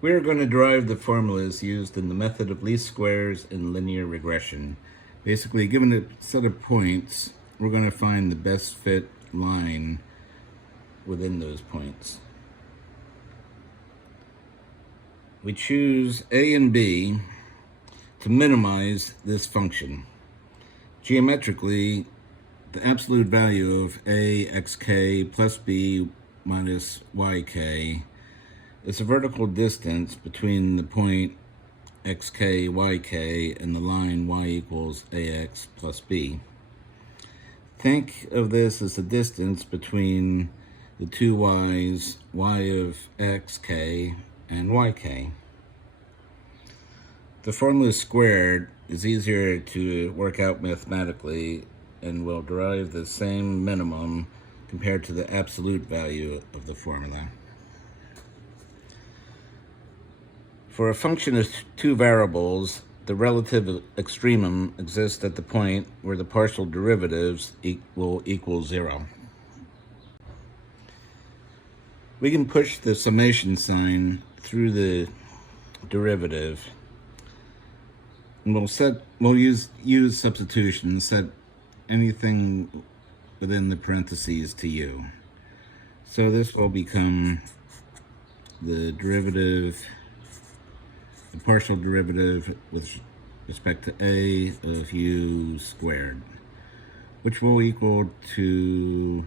We're going to derive the formulas used in the method of least squares in linear regression. Basically, given a set of points, we're going to find the best fit line within those points. We choose a and b to minimize this function. Geometrically, the absolute value of axk plus b minus yk is a vertical distance between the point xk, yk and the line y equals ax plus b. Think of this as the distance between the two y's, y of xk and yk. The formula squared is easier to work out mathematically and will derive the same minimum compared to the absolute value of the formula. For a function of two variables, the relative extremum exists at the point where the partial derivatives will equal 0. We can push the summation sign through the derivative, and we'll use substitution, set anything within the parentheses to u. So this will become the derivative, the partial derivative with respect to a of u squared, which will equal to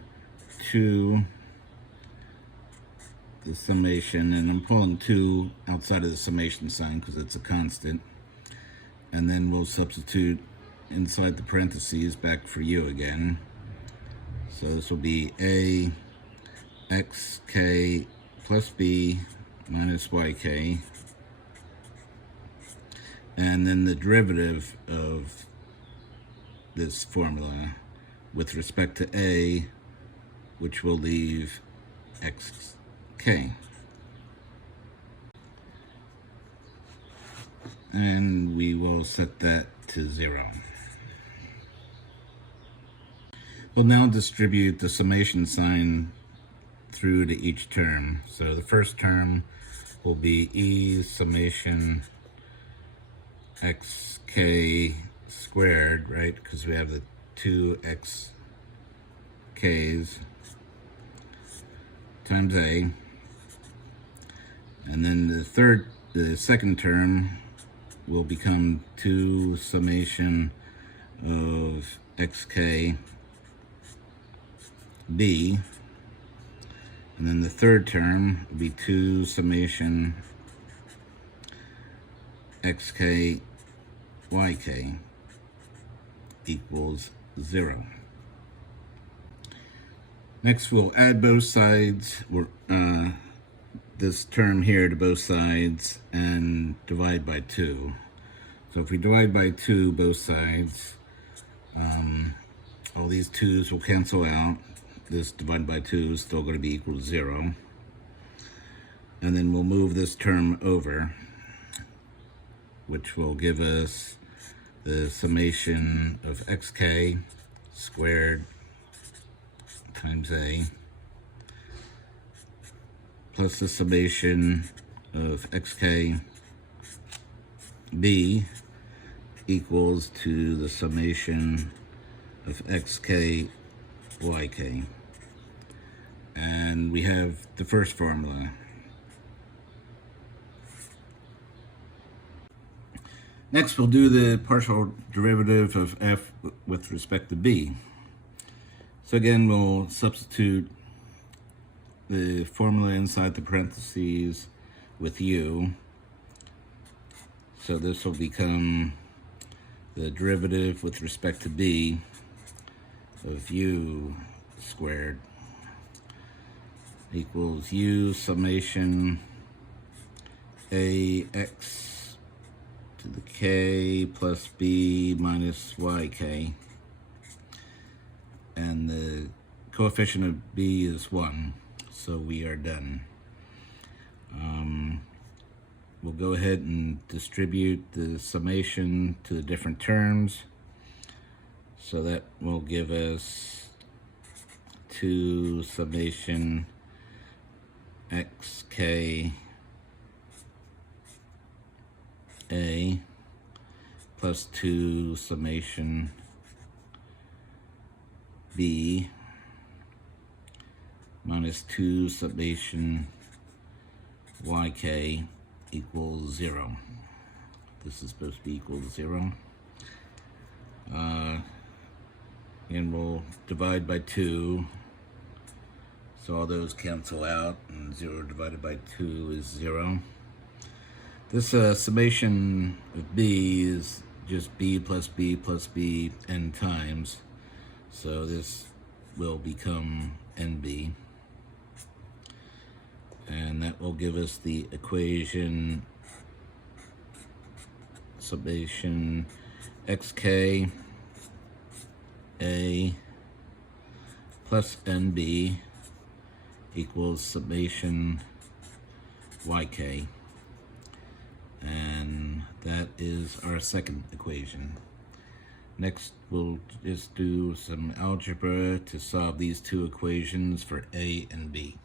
2 the summation, and I'm pulling 2 outside of the summation sign because it's a constant, and then we'll substitute inside the parentheses back for u again. So this will be a xk plus b minus yk, and then the derivative of this formula with respect to a, which will leave xk. And we will set that to 0. We'll now distribute the summation sign through to each term. So the first term will be e summation xk squared, right? Because we have the two xk's times a. And then the second term will become 2 summation of xk b, and then the third term will be 2 summation xk yk equals 0. Next, we'll add both sides, this term here to both sides, and divide by 2. So if we divide by 2 both sides, all these 2's will cancel out. This divided by 2 is still going to be equal to 0. And then we'll move this term over, which will give us the summation of xk squared times a plus the summation of xk b equals to the summation of xk yk. And we have the first formula. Next, we'll do the partial derivative of f with respect to b. So again, we'll substitute the formula inside the parentheses with u. So this will become the derivative with respect to b of u squared equals u summation ax to the k plus b minus yk, and the coefficient of b is 1, so we are done. We'll go ahead and distribute the summation to the different terms, so that will give us 2 summation xk a plus 2 summation b minus 2 summation yk equals 0. This is supposed to be equal to 0. And we'll divide by 2. So all those cancel out, and 0 divided by 2 is 0. This summation of b is just b plus b plus b n times. So this will become nb. And that will give us the equation summation xk a plus nb equals summation yk. And that is our second equation. Next, we'll just do some algebra to solve these two equations for a and b.